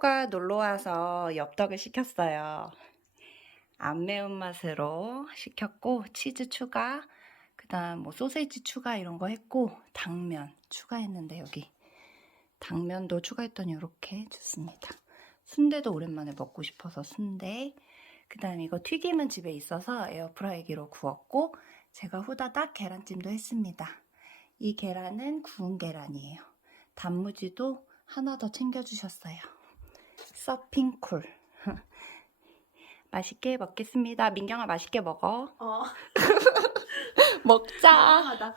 친구가 놀러 와서 엽떡을 시켰어요. 안 매운맛으로 시켰고 치즈 추가, 그 다음 뭐 소세지 추가 이런 거 했고 당면 추가했는데 여기 당면도 추가했더니 이렇게 줬습니다. 순대도 오랜만에 먹고 싶어서 순대. 그 다음 이거 튀김은 집에 있어서 에어프라이기로 구웠고 제가 후다닥 계란찜도 했습니다. 이 계란은 구운 계란이에요. 단무지도 하나 더 챙겨주셨어요. 서핑쿨. 맛있게 먹겠습니다. 민경아 맛있게 먹어. 어. 먹자. 아, 나.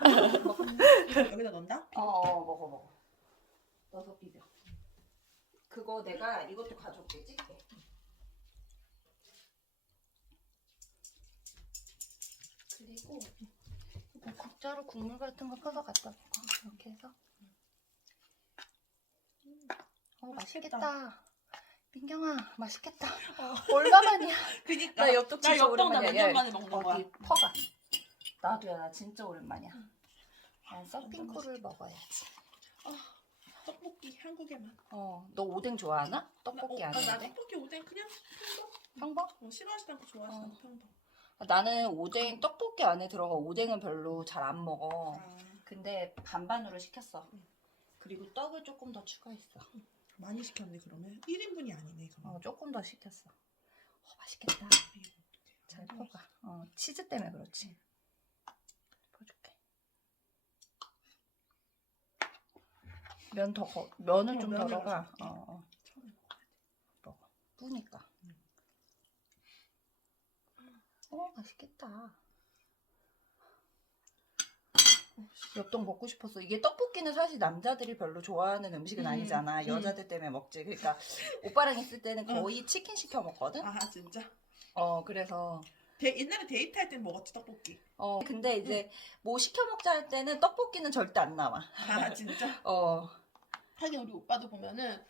여기다 넣는다? 어, 어 먹어 먹어. 넣어서 비벼. 그거 내가 이것도 가져올게 찍게. 그리고 이거 국자로 국물 같은 거 퍼서 갖다 놓고 이렇게 해서. 어 맛있겠다. 민경아 맛있겠다. 얼마만이야? 그니까. 나 엽떡 진짜 나 오랜만이야. 몇년 야, 만에 먹는 거야. 어디 퍼가. 나도야 나 진짜 오랜만이야. 난 서핑콜을 먹어야지. 떡볶이 한국에만. 어, 너 오뎅 좋아하나? 떡볶이 나, 어, 나 아닌데? 떡볶이 오뎅 그냥 평범? 평범. 어, 싫어하지도 않고 좋아하지도 어. 않고 평범. 나는 오뎅 떡볶이 안에 들어가 오뎅은 별로 잘 안 먹어. 아, 근데 반반으로 시켰어. 응. 그리고 떡을 조금 더 추가했어. 많이 시켰네 그러면. 1인분이 아니네 그러면. 어, 조금 더 시켰어. 어, 맛있겠다. 잘 퍼가. 어, 치즈 때문에 그렇지. 퍼줄게. 면 더, 거, 면을 어, 좀 면을 덜어가. 넣어줄게. 어, 어. 먹어. 뿌니까. 어, 맛있겠다. 엽떡 먹고 싶었어. 이게 떡볶이는 사실 남자들이 별로 좋아하는 음식은 음, 아니잖아. 음. 여자들 때문에 먹지. 그러니까 오빠랑 있을 때는 거의 치킨 시켜 먹거든. 아 진짜. 어, 그래서 데, 옛날에 데이트할 땐 먹었지 떡볶이. 어, 근데 이제 뭐 시켜 먹자 할 때는 떡볶이는 절대 안 나와. 아 진짜. 어. 하긴 우리 오빠도 보면은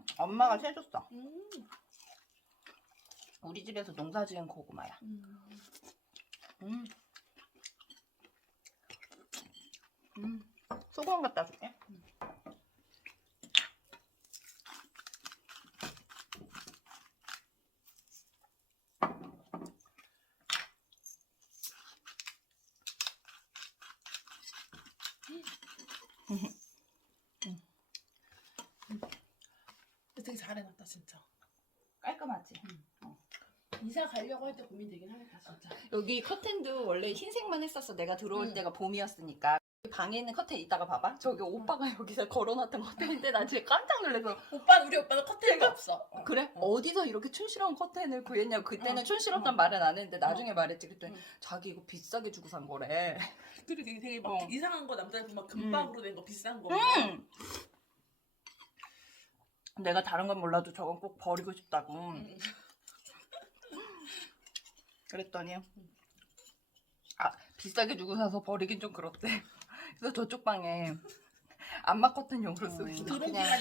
응, 엄마가 해줬어. 음. 우리 집에서 농사 지은 고구마야. 음. 음. 음. 소금 갖다 줄게. 되게 잘해놨다 진짜. 깔끔하지? 이사 가려고 할 때 고민되긴 하겠다 진짜. 여기 커튼도 원래 흰색만 했었어. 내가 들어올 응. 때가 봄이었으니까. 방에 있는 커튼 이따가 봐봐. 저기 오빠가 여기서 걸어놨던 커튼인데 나 진짜 깜짝 놀라서 오빠 우리 오빠는 커튼이 없어. 어. 그래? 어. 어. 디서 이렇게 촌스러운 커튼을 구했냐고 그때는 어. 촌스럽단 어. 말은 안 했는데 나중에 말했지 그랬더니 응. 자기 이거 비싸게 주고 산 거래 그리고 되게, 되게 막 어. 이상한 거 남자들 보면 막 금방으로 된거 비싼 거. 응. 내가 다른 건 몰라도 저건 꼭 버리고 싶다고 응. 그랬더니 아 비싸게 주고 사서 버리긴 좀 그렇대 그래서 저쪽 방에 안마 커튼 용으로 쓰고 있어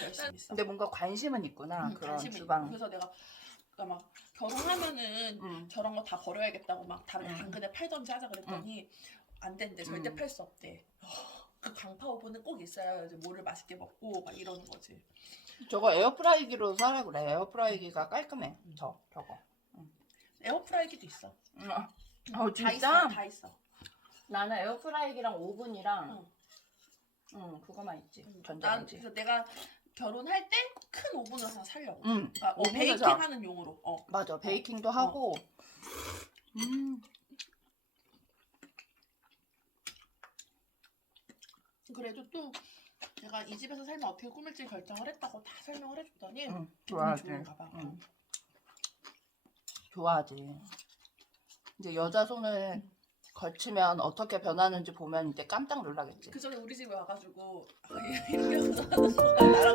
열심히 있어. 근데 뭔가 관심은 있구나 응, 그런 관심이 주방. 그래서 내가 그러니까 막 결혼하면은 응. 저런 거 다 버려야겠다고 막 다른 응. 당근에 팔던지 하자 그랬더니 안 된대 절대 응. 팔수 없대. 그 강파 오븐은 꼭 있어야 이제 뭐를 맛있게 먹고 막 이러는 거지. 저거 에어프라이기로 사라 그래 에어프라이기가 깔끔해 저 저거 에어프라이기도 있어. 응. 어 다 있어, 진짜? 다 있어. 나는 에어프라이기랑 오븐이랑 응. 응 그거만 있지 난 전자레인지 그래서 내가 결혼할 때 큰 오븐을 하나 사려고. 응 그러니까 어, 오븐을 베이킹 사. 하는 용으로. 어. 맞아 베이킹도 하고 음 그래도 또 제가 이 집에서 살면 어떻게 꾸밀지 결정을 했다고 다 설명을 해줬더니 응, 기분이 좋아하지. 좋은가 봐. 응. 좋아하지. 이제 여자 손을 걸치면 어떻게 변하는지 보면 이제 깜짝 놀라겠지. 그 전에 우리 집에 와가지고 이렇게 하는 거가.